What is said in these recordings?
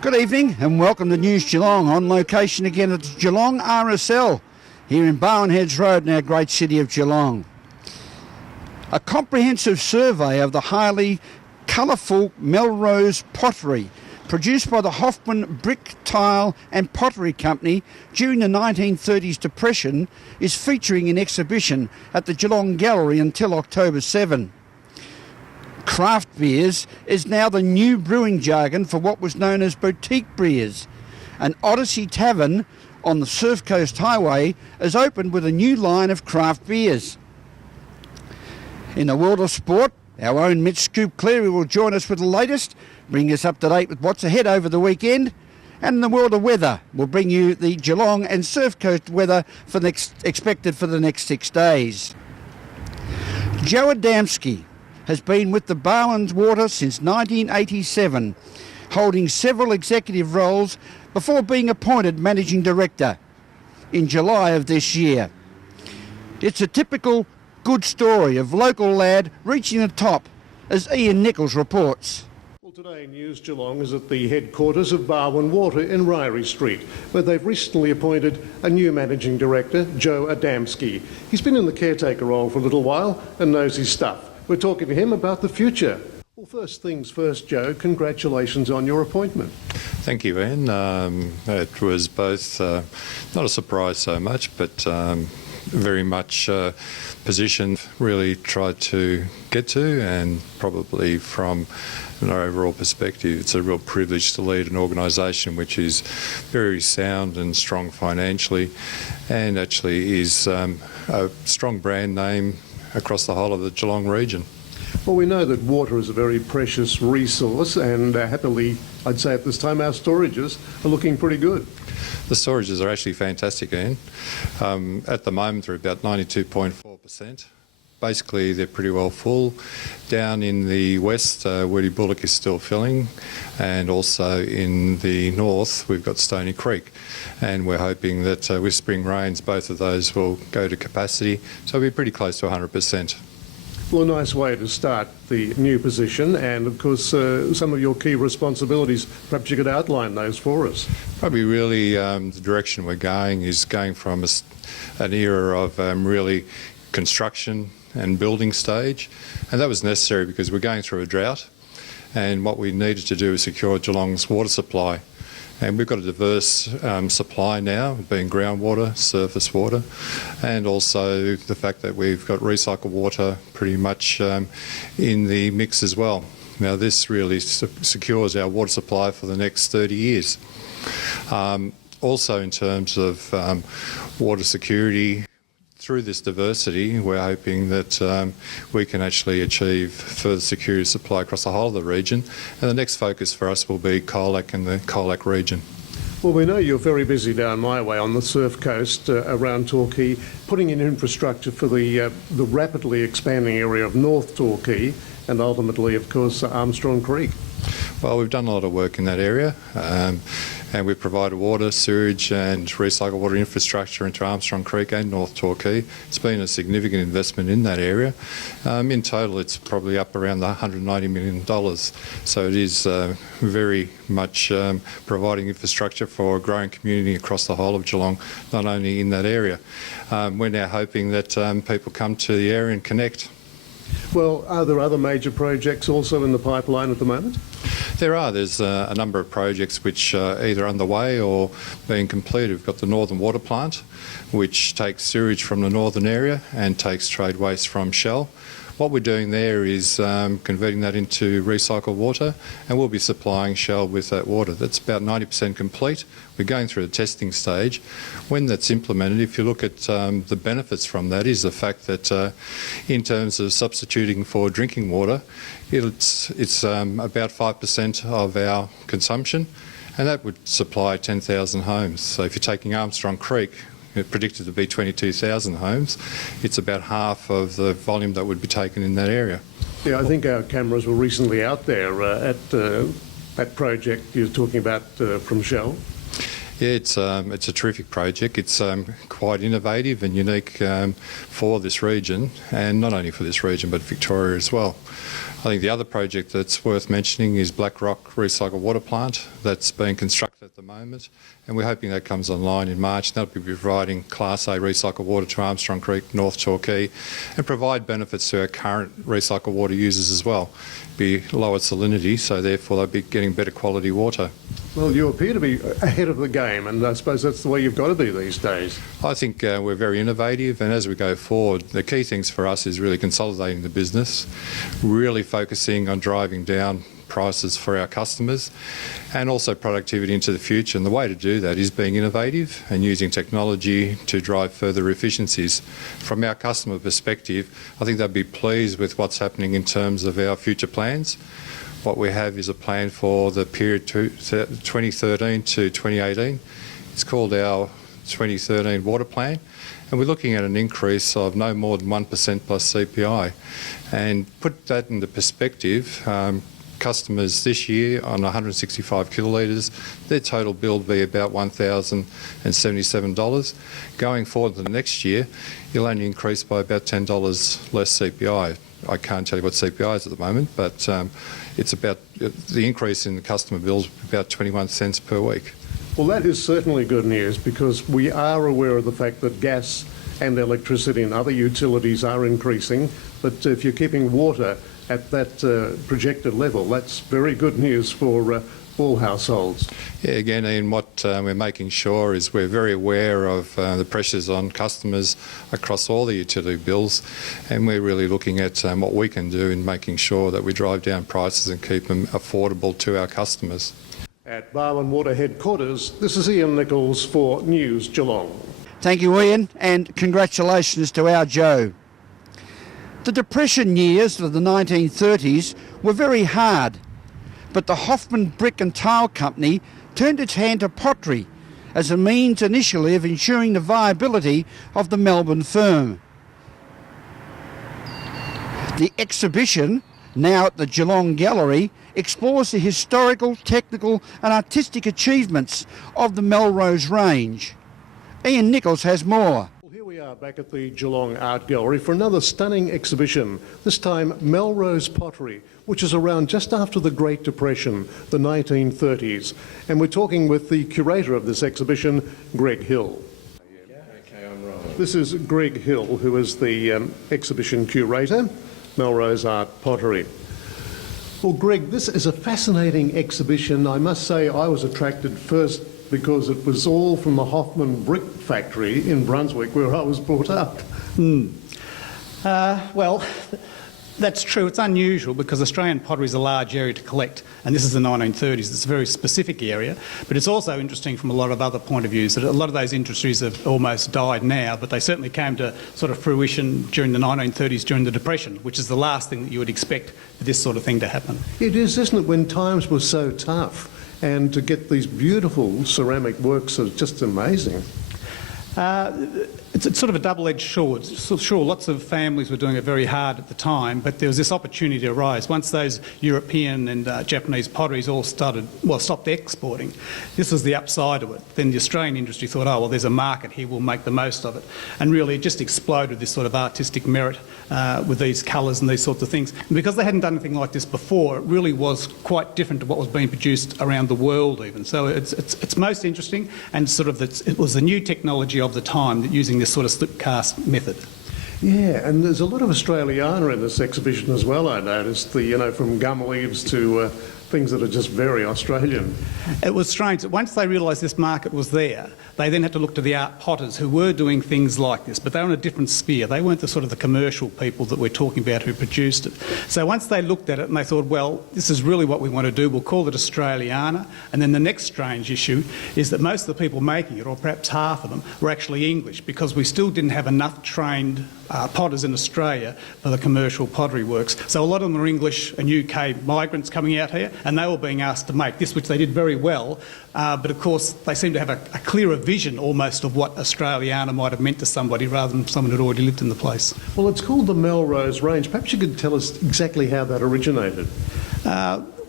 Good evening and welcome to News Geelong, on location again at the Geelong RSL here in Barwon Heads Road in our great city of Geelong. A comprehensive survey of the highly colourful Melrose Pottery, produced by the Hoffman Brick, Tile and Pottery Company during the 1930s depression, is featuring in exhibition at the Geelong Gallery until October 7. Craft beers is now the new brewing jargon for what was known as boutique beers. An Odyssey Tavern on the Surf Coast Highway has opened with a new line of craft beers. In the world of sport, our own Mitch Scoop Cleary will join us with the latest, bring us up to date with what's ahead over the weekend. And in the world of weather, we'll bring you the Geelong and Surf Coast weather expected for the next 6 days. Joe Adamski has been with the Barwon Water since 1987, holding several executive roles before being appointed Managing Director in July of this year. It's a typical good story of local lad reaching the top, as Ian Nichols reports. Well, today News Geelong is at the headquarters of Barwon Water in Ryrie Street, where they've recently appointed a new Managing Director, Joe Adamski. He's been in the caretaker role for a little while and knows his stuff. We're talking to him about the future. Well, first things first, Joe, congratulations on your appointment. Thank you, Ian. It was both not a surprise so much, but very much position really tried to get to, and probably from an overall perspective, it's a real privilege to lead an organisation which is very sound and strong financially, and actually is a strong brand name across the whole of the Geelong region. Well, we know that water is a very precious resource, and happily, I'd say at this time, our storages are looking pretty good. The storages are actually fantastic, Ian. At the moment, they're about 92.4%. Basically, they're pretty well full. Down in the west, Woody Bullock is still filling, and also in the north, we've got Stony Creek. And we're hoping that with spring rains, both of those will go to capacity, so we'll be pretty close to 100%. Well, a nice way to start the new position, and of course some of your key responsibilities. Perhaps you could outline those for us. Probably really the direction we're going is going from an era of really construction and building stage, and that was necessary because we're going through a drought, and what we needed to do is secure Geelong's water supply. And we've got a diverse supply now, being groundwater, surface water, and also the fact that we've got recycled water pretty much in the mix as well. Now this really secures our water supply for the next 30 years. Also in terms of water security, through this diversity, we're hoping that we can actually achieve further security of supply across the whole of the region. And the next focus for us will be Colac and the Colac region. Well, we know you're very busy down my way on the Surf Coast around Torquay, putting in infrastructure for the rapidly expanding area of North Torquay and ultimately, of course, Armstrong Creek. Well, we've done a lot of work in that area. And we've provided water, sewage and recycled water infrastructure into Armstrong Creek and North Torquay. It's been a significant investment in that area. In total, it's probably up around the $190 million. So it is very much providing infrastructure for a growing community across the whole of Geelong, not only in that area. We're now hoping that people come to the area and connect. Well, are there other major projects also in the pipeline at the moment? There are. There's a number of projects which are either underway or being completed. We've got the Northern Water Plant, which takes sewage from the northern area and takes trade waste from Shell. What we're doing there is converting that into recycled water, and we'll be supplying Shell with that water. That's about 90% complete. We're going through the testing stage. When that's implemented, if you look at the benefits from that, is the fact that in terms of substituting for drinking water, it's about 5% of our consumption, and that would supply 10,000 homes. So if you're taking Armstrong Creek, predicted to be 22,000 homes, it's about half of the volume that would be taken in that area. Yeah, I think our cameras were recently out there at that project you're talking about from Shell. Yeah, it's a terrific project. It's quite innovative and unique for this region, and not only for this region but Victoria as well. I think the other project that's worth mentioning is Black Rock Recycled Water Plant that's being constructed at the moment, and we're hoping that comes online in March. That'll be providing Class A recycled water to Armstrong Creek, North Torquay, and provide benefits to our current recycled water users as well. Be lower salinity, so therefore they'll be getting better quality water. Well, you appear to be ahead of the game, and I suppose that's the way you've got to be these days. I think we're very innovative, and as we go forward, the key things for us is really consolidating the business, really focusing on driving down prices for our customers, and also productivity into the future. And the way to do that is being innovative and using technology to drive further efficiencies. From our customer perspective, I think they'll be pleased with what's happening in terms of our future plans. What we have is a plan for the period 2013 to 2018. It's called our 2013 Water Plan, and we're looking at an increase of no more than 1% plus CPI. And put that into perspective, customers this year on 165 kilolitres, their total bill will be about $1,077. Going forward to the next year, you'll only increase by about $10 less CPI. I can't tell you what CPI is at the moment, but it's about the increase in the customer bills about 21 cents per week. Well, that is certainly good news, because we are aware of the fact that gas and electricity and other utilities are increasing, but if you're keeping water at that projected level, that's very good news for all households. Yeah, again, Ian, what we're making sure is we're very aware of the pressures on customers across all the utility bills, and we're really looking at what we can do in making sure that we drive down prices and keep them affordable to our customers. At Barwon Water headquarters, this is Ian Nichols for News Geelong. Thank you, Ian, and congratulations to our Joe. The Depression years of the 1930s were very hard, but the Hoffman Brick and Tile Company turned its hand to pottery as a means initially of ensuring the viability of the Melbourne firm. The exhibition, now at the Geelong Gallery, explores the historical, technical and artistic achievements of the Melrose range. Ian Nichols has more. Well, here we are back at the Geelong Art Gallery for another stunning exhibition, this time Melrose Pottery, which is around just after the Great Depression, the 1930s. And we're talking with the curator of this exhibition, Greg Hill. Okay, I'm rolling. This is Greg Hill, who is the exhibition curator, Melrose Art Pottery. Well, Greg, this is a fascinating exhibition. I must say I was attracted first because it was all from the Hoffman Brick Factory in Brunswick, where I was brought up. Well, that's true. It's unusual because Australian pottery is a large area to collect, and this is the 1930s. It's a very specific area, but it's also interesting from a lot of other point of views that a lot of those industries have almost died now, but they certainly came to sort of fruition during the 1930s, during the Depression, which is the last thing that you would expect for this sort of thing to happen. It is, isn't it, when times were so tough, and to get these beautiful ceramic works is just amazing. It's sort of a double-edged sword. Sure, lots of families were doing it very hard at the time, but there was this opportunity to arise. Once those European and Japanese potteries all stopped exporting, this was the upside of it. Then the Australian industry thought, oh, well, there's a market here, we'll make the most of it. And really it just exploded, this sort of artistic merit with these colours and these sorts of things. And because they hadn't done anything like this before, it really was quite different to what was being produced around the world even. So it's most interesting, and sort of it was the new technology of the time that using this sort of slip cast method. Yeah, and there's a lot of Australiana in this exhibition as well, I noticed, from gum leaves to things that are just very Australian. It was strange that once they realised this market was there, they then had to look to the art potters who were doing things like this, but they were in a different sphere. They weren't the sort of the commercial people that we're talking about who produced it. So once they looked at it and they thought, well, this is really what we want to do, we'll call it Australiana. And then the next strange issue is that most of the people making it, or perhaps half of them, were actually English, because we still didn't have enough trained potters in Australia for the commercial pottery works. So a lot of them were English and UK migrants coming out here, and they were being asked to make this, which they did very well. But of course, they seem to have a clearer vision almost of what Australiana might have meant to somebody rather than someone who'd already lived in the place. Well, it's called the Melrose range. Perhaps you could tell us exactly how that originated.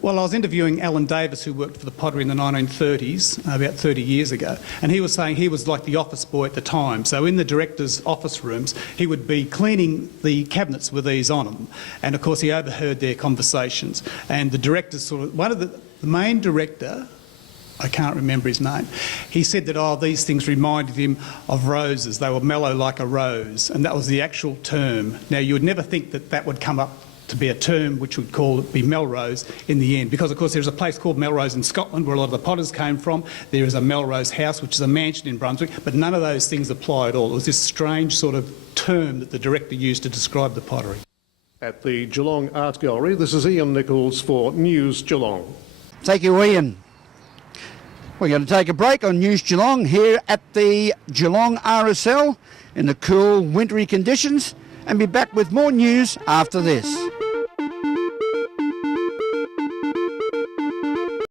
Well, I was interviewing Alan Davis, who worked for the pottery in the 1930s, about 30 years ago, and he was saying he was like the office boy at the time. So in the director's office rooms, he would be cleaning the cabinets with these on them. And of course, he overheard their conversations. And the directors the main director, I can't remember his name, he said that, these things reminded him of roses. They were mellow like a rose. And that was the actual term. Now, you would never think that that would come up to be a term which would be Melrose in the end, because of course there's a place called Melrose in Scotland where a lot of the potters came from. There is a Melrose House, which is a mansion in Brunswick, but none of those things apply at all. It was this strange sort of term that the director used to describe the pottery. At the Geelong Art Gallery, this is Ian Nichols for News Geelong. Thank you, Ian. We're going to take a break on News Geelong here at the Geelong RSL in the cool, wintry conditions, and be back with more news after this.